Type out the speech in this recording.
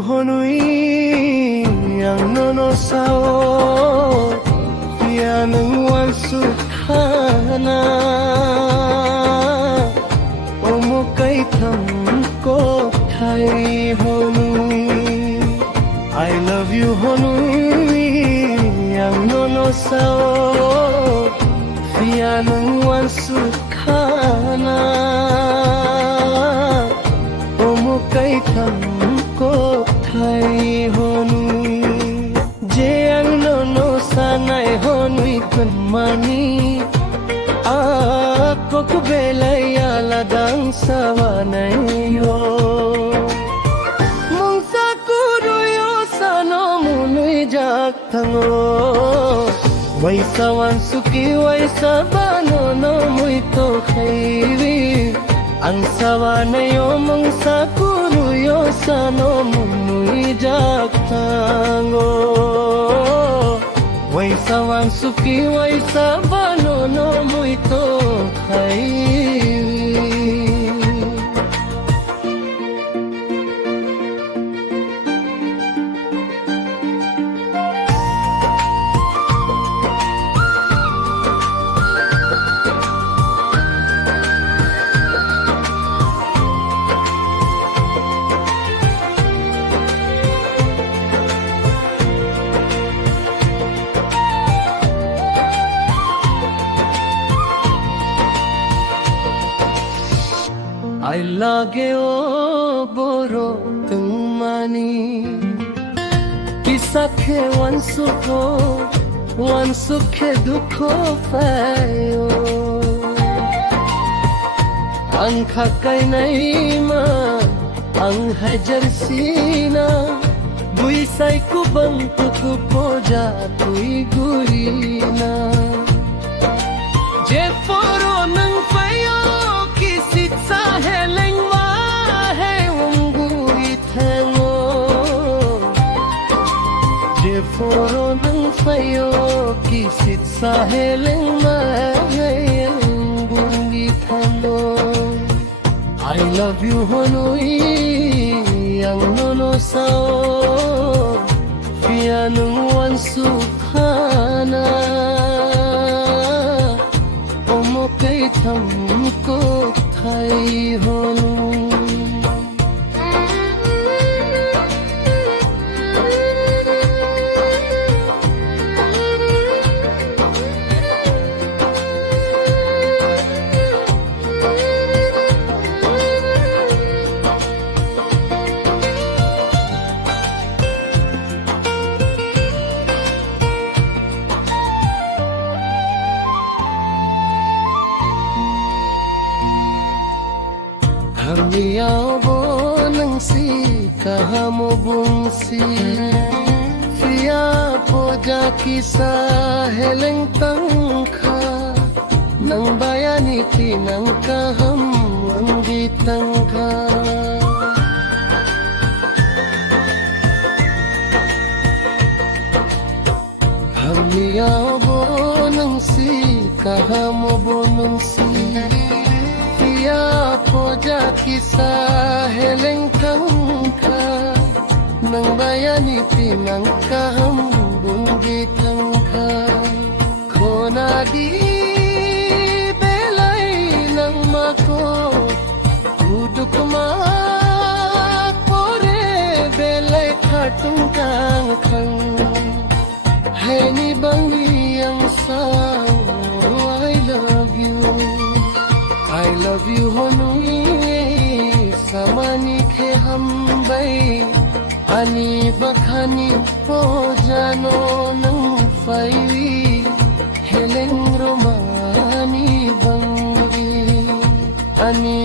honui ang nono sao Pianang wan sukhana Omo kay tham ko thai honui I love you honui ang nono sao Pianang wan sukhana Omo kay tham ko thai honui je ang nono sanai honui kun mani ako belaya ladang sawanai yo mong sakuruyo sano munui jak thango wai sawan suki wai sabano no muito khaiwi ang sawanai yo mong sakuruyo sano munui jak thango wai sawan suki wai sabano no muito khaiwi I lage o boro tumani kisakhe wan sukhe dukho payo ang khakai nai ma ang hajar sina bui sai ku bang ku poja tui gurina je foro nang payo kisit sa heleng wa he ungui thango je foro nang payo kisit sa heleng wa he ungui thango I love you honui ang nono sao pianong wan sukhana omo kay tham ko thai honui Hamiyaw nang si kahamo bungsi Siya po jaki sa heleng tangka Nang bayani tinang kaham ang gitangka Hamiyaw nang si kahamo bungsi Siya po jaki sa heleng tangka Nang bayani pinang kahambung gitangka Kona di belay ng mako Duduk makpore belay katung kangkang Heni bangi ang sao I love you honui samani ke hambai ani bakhani po jano nang faiwi heleng romani bangi ani